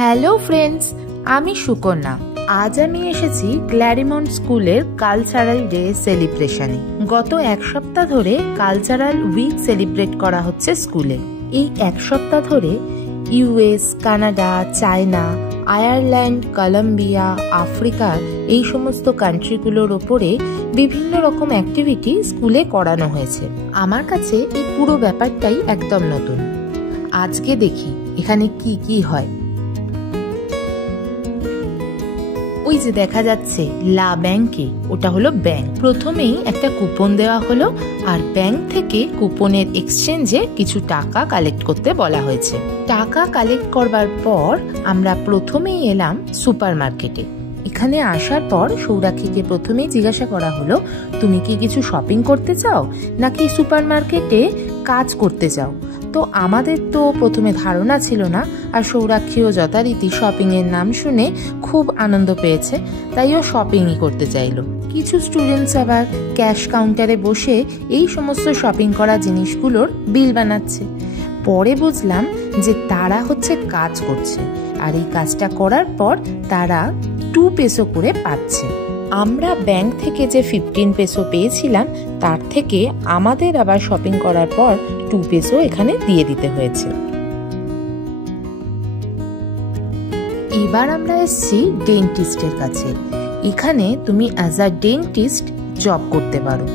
Hello friends, আমি সুকন্যা। আজ আমি এসেছি ক্ল্যারিমন্ট স্কুলের কালচারাল ডে সেলিব্রেশনে। গত এক সপ্তাহ ধরে কালচারাল উইক সেলিব্রেট করা হচ্ছে স্কুলে। এই এক সপ্তাহ ধরে US, Canada, China, Ireland, Colombia, Africa এই সমস্ত কান্ট্রিগুলোর ওপরে বিভিন্ন রকম অ্যাক্টিভিটি স্কুলে করানো হয়েছে। আমার কাছে এই পুরো ব্যাপারটাই একদম নতুন। আজকে দেখি এখানে কি কি হয়। ওই যে দেখা যাচ্ছে লা ব্যাংকে, ওটা হলো ব্যাংক। প্রথমেই একটা কুপন দেওয়া হলো আর ব্যাংক থেকে কুপনের এক্সচেঞ্জে কিছু টাকা কালেক্ট করতে বলা হয়েছে। টাকা কালেক্ট করবার পর আমরা প্রথমেই এলাম সুপার মার্কেটে। এখানে আসার পর সৌরাক্ষীকে প্রথমেই জিজ্ঞাসা করা হলো, তুমি কি কিছু শপিং করতে চাও নাকি সুপার মার্কেটে কাজ করতে চাও? তো আমাদের তো প্রথমে ধারণা ছিল না, আর সৌরাক্ষীও যথারীতি শপিং এর নাম শুনে খুব আনন্দ পেয়েছে, তাই ও শপিংই করতে চাইলো। কিছু স্টুডেন্টস আবার ক্যাশ কাউন্টারে বসে এই সমস্ত শপিং করা জিনিসগুলোর বিল বানাচ্ছে। পরে বুঝলাম যে তারা হচ্ছে কাজ করছে, আর এই কাজটা করার পর তারা 2 পেসো করে পাচ্ছে। আমরা ব্যাংক থেকে যে 15 পেসো পেয়েছিলাম তার থেকে আমাদের আবার শপিং করার পর 2 পেসো এখানে দিয়ে দিতে হয়েছে। এবার আমরা এসেছি ডেন্টিস্টের কাছে। এখানে তুমি অ্যাজ আ ডেন্টিস্ট জব করতে পারো।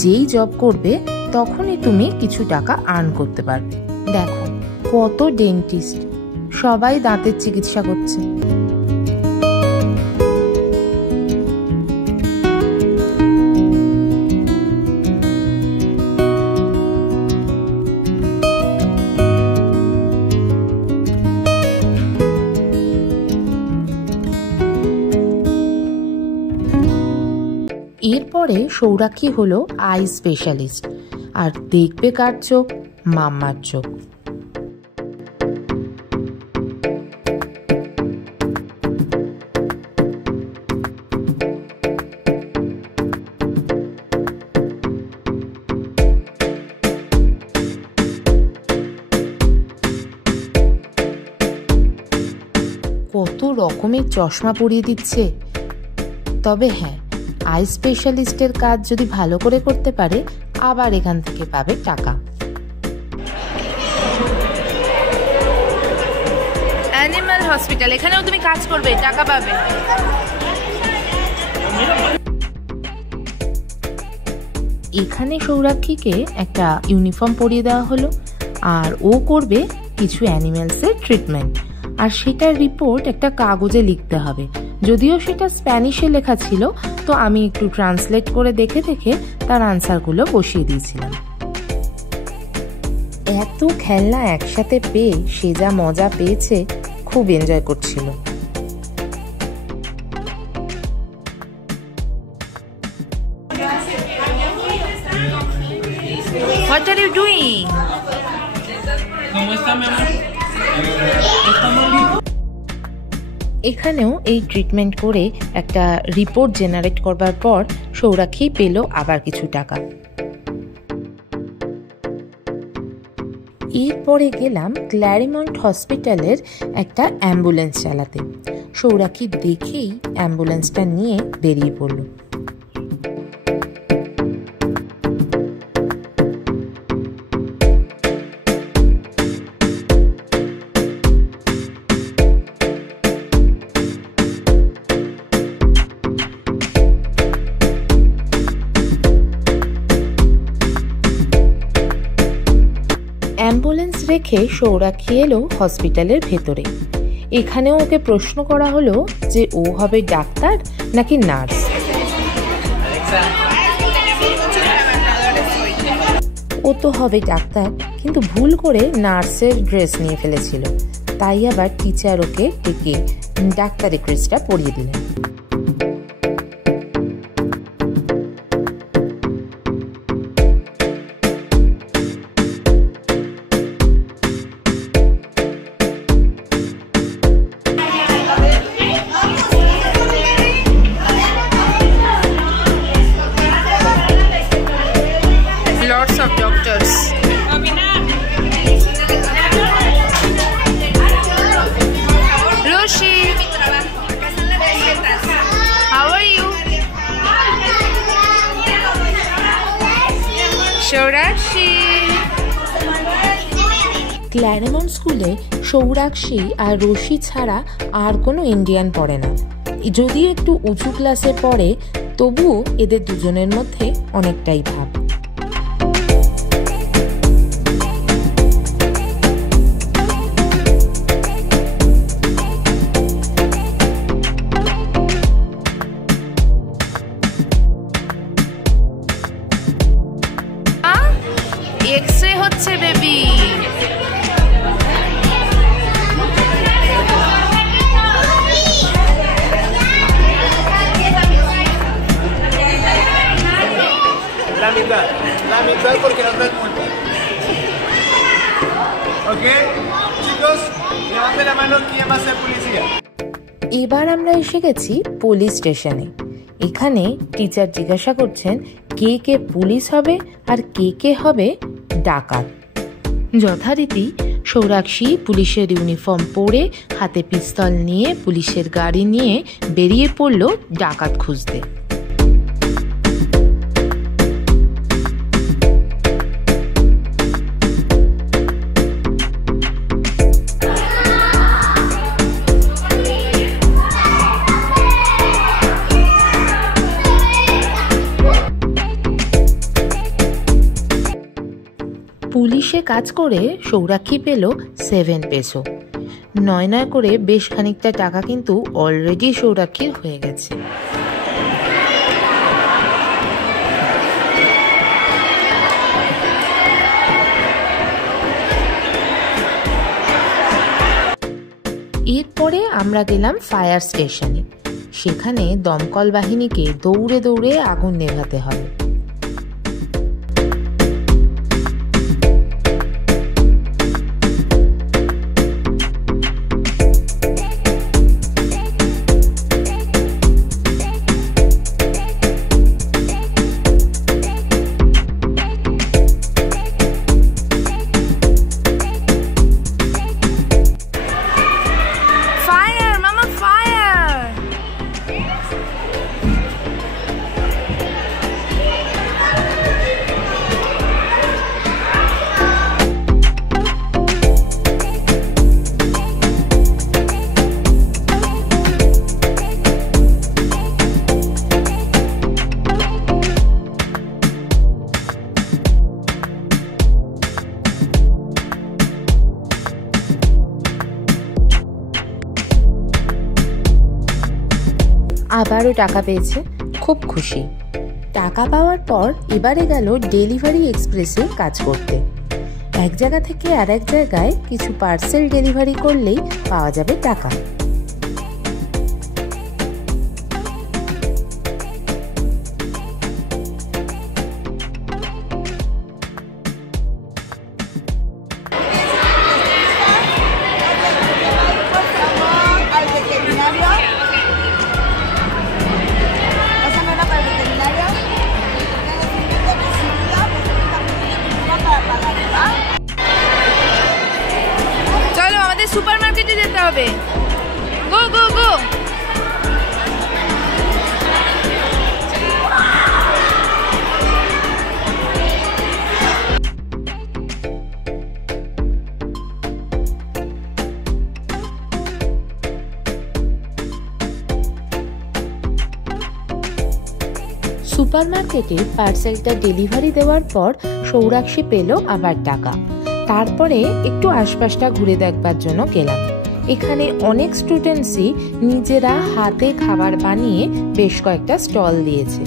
যেই জব করবে তখনই তুমি কিছু টাকা আর্ন করতে পারবে। দেখো কত ডেন্টিস্ট, সবাই দাঁতের চিকিৎসা করছে। এরপরে সৌরাক্ষী হলো আই স্পেশালিস্ট, আর দেখবে কার চোখ? মাম্মার চোখ। কত রকমের চশমা পরিয়ে দিচ্ছে। তবে হ্যাঁ, আই স্পেশালিস্টের কাজ যদি ভালো করে করতে পারে আবার এখান থেকে পাবে টাকা। অ্যানিমাল হসপিটাল, এখানেও তুমি কাজ করবে, টাকা পাবে। এখানে সৌরাক্ষীকে একটা ইউনিফর্ম পরিয়ে দেওয়া হলো, আর ও করবে কিছু অ্যানিমালসের ট্রিটমেন্ট, আর সেটার রিপোর্ট একটা কাগজে লিখতে হবে। যদিও সেটা স্প্যানিশে লেখা ছিল, তো আমি একটু ট্রান্সলেট করে দেখে দেখে তার আনসারগুলো বসিয়ে দিয়েছিলাম। এত খেলনা একসাথে পেয়ে সে যা মজা পেয়েছে, খুব এনজয় করছিল। What are you doing? এখানেও এই ট্রিটমেন্ট করে একটা রিপোর্ট জেনারেট করবার পর সৌরাক্ষী পেল আবার কিছু টাকা। এরপরে গেলাম ক্ল্যারিমন্ট হসপিটালের একটা অ্যাম্বুলেন্স চালাতে। সৌরাক্ষী দেখেই অ্যাম্বুলেন্সটা নিয়ে বেরিয়ে পড়ল। অ্যাম্বুলেন্স রেখে সৌরাক্ষী এলো হসপিটালের ভেতরে। এখানেও ওকে প্রশ্ন করা হলো যে ও হবে ডাক্তার নাকি নার্স। ও তো হবে ডাক্তার, কিন্তু ভুল করে নার্সের ড্রেস নিয়ে ফেলেছিল, তাই আবার টিচার ওকে ডেকে ডাক্তারের ড্রেসটা পরিয়ে দিলেন। Lots of doctors. ক্ল্যারেমন্ট স্কুলে সৌরাক্ষী আর রশি ছাড়া আর কোনো ইন্ডিয়ান পড়ে না। যদিও একটু উঁচু ক্লাসে পড়ে, তবুও এদের দুজনের মধ্যে অনেকটাই ভাব। এক্স-রে হচ্ছে baby. La mitad porque no está muerto. ¿Ok? Chicos, levanten la mano quién va a ser policía. এবার আমরা এসে গেছি পুলিশ স্টেশনে। এখানে টিচার জিজ্ঞাসা করছেন কে কে পুলিশ হবে আর কে কে হবে ডাকাত। যথারীতি সৌরাক্ষী পুলিশের ইউনিফর্ম পরে হাতে পিস্তল নিয়ে পুলিশের গাড়ি নিয়ে বেরিয়ে পড়ল ডাকাত খুঁজতে। পুলিশে কাজ করে সৌরাক্ষী পেল 7 পেসো। 9 করে বেশ খানিকটা টাকা কিন্তু অলরেডি সৌরাক্ষীর হয়ে গেছে। এরপরে আমরা গেলাম ফায়ার স্টেশনে। সেখানে দমকল বাহিনীকে দৌড়ে দৌড়ে আগুন নেভাতে হবে। আবারও টাকা পেয়েছে, খুব খুশি। টাকা পাওয়ার পর এবারে গেল ডেলিভারি এক্সপ্রেসে কাজ করতে। এক জায়গা থেকে আর এক জায়গায় কিছু পার্সেল ডেলিভারি করলেই পাওয়া যাবে টাকা। সুপার মার্কেটে যেতে হবে। গো গো গো। সুপার মার্কেটে পার্সেলটা ডেলিভারি দেওয়ার পর সৌরাক্ষী পেল আবার টাকা। তারপরে একটু আশপাশটা ঘুরে দেখবার জন্য গেলাম। এখানে অনেক স্টুডেন্টসই নিজেরা হাতে খাবার বানিয়ে বেশ কয়েকটা স্টল দিয়েছে।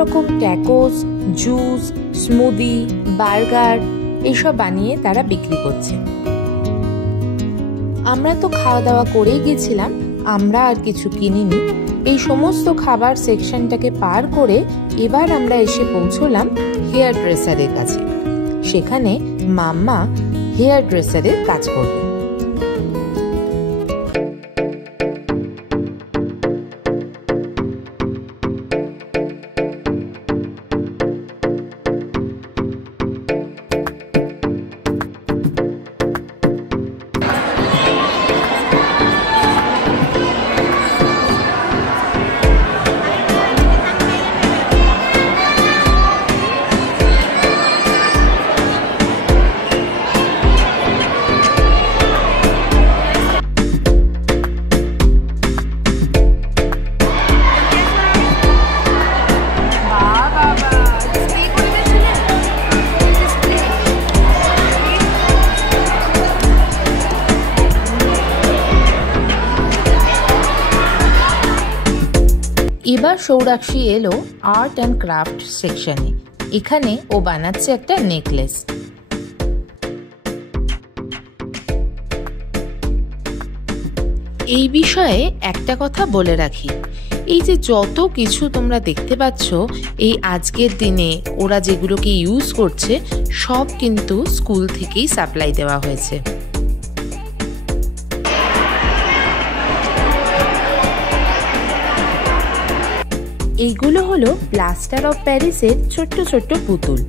রকম ট্যাকোস, জুস, স্মুদি, বার্গার এসব বানিয়ে তারা বিক্রি করছে। আমরা তো খাওয়া দাওয়া করেই গেছিলাম, আমরা আর কিছু কিনিনি। এই সমস্ত খাবার সেকশনটাকে পার করে এবার আমরা এসে পৌঁছলাম হেয়ার ড্রেসারের কাছে। সেখানে মাম্মা হেয়ার ড্রেসারের কাজ করবে। এবার সৌরাক্ষী এলো আর্ট অ্যান্ড ক্রাফট সেকশনে। এখানে ও বানাচ্ছে একটা নেকলেস। এই বিষয়ে একটা কথা বলে রাখি, এই যে যত কিছু তোমরা দেখতে পাচ্ছ এই আজকের দিনে ওরা যেগুলোকে ইউজ করছে সব কিন্তু স্কুল থেকেই সাপ্লাই দেওয়া হয়েছে। এইগুলো হলো প্লাস্টার অফ প্যারিসের ছোট্ট ছোট্ট পুতুল,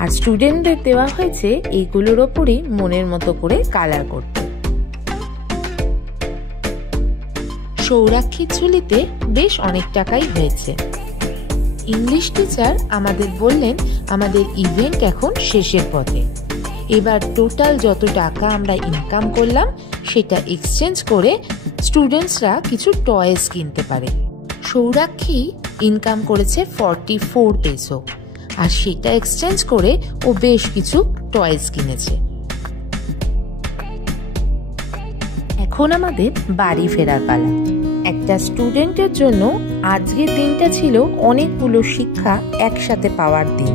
আর স্টুডেন্টদের দেওয়া হয়েছে এইগুলোর ওপরই মনের মতো করে কালার করতে। সৌরাক্ষীর ঝুলিতে বেশ অনেক টাকাই হয়েছে। ইংলিশ টিচার আমাদের বললেন আমাদের ইভেন্ট এখন শেষের পথে। এবার টোটাল যত টাকা আমরা ইনকাম করলাম সেটা এক্সচেঞ্জ করে স্টুডেন্টসরা কিছু টয়েস কিনতে পারে। সৌরাক্ষী ইনকাম করেছে 44 পেসো, আর সেটা এক্সচেঞ্জ করে ও বেশ কিছু টয়েস কিনেছে। এখন আমাদের বাড়ি ফেরার পালা। একটা স্টুডেন্টের জন্য আজকের দিনটা ছিল অনেকগুলো শিক্ষা একসাথে পাওয়ার দিন।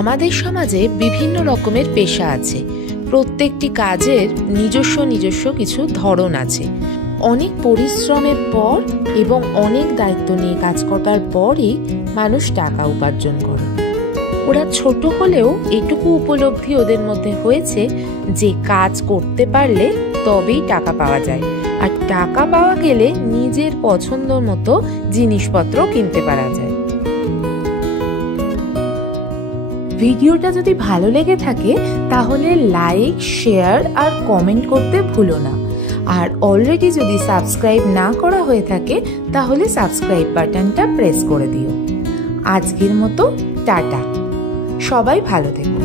আমাদের সমাজে বিভিন্ন রকমের পেশা আছে, প্রত্যেকটি কাজের নিজস্ব কিছু ধরন আছে। অনেক পরিশ্রমের পর এবং অনেক দায়িত্ব নিয়ে কাজ করার পরই মানুষ টাকা উপার্জন করে। ওরা ছোট হলেও এটুকু উপলব্ধি ওদের মধ্যে হয়েছে যে কাজ করতে পারলে তবেই টাকা পাওয়া যায়, আর টাকা পাওয়া গেলে নিজের পছন্দ মতো জিনিসপত্র কিনতে পারা যায়। ভিডিওটা যদি ভালো লেগে থাকে তাহলে লাইক, শেয়ার আর কমেন্ট করতে ভুলো না। আর অলরেডি যদি সাবস্ক্রাইব না করা হয়ে থাকে তাহলে সাবস্ক্রাইব বাটনটা প্রেস করে দিও। আজকের মতো টাটা, সবাই ভালো থেকো।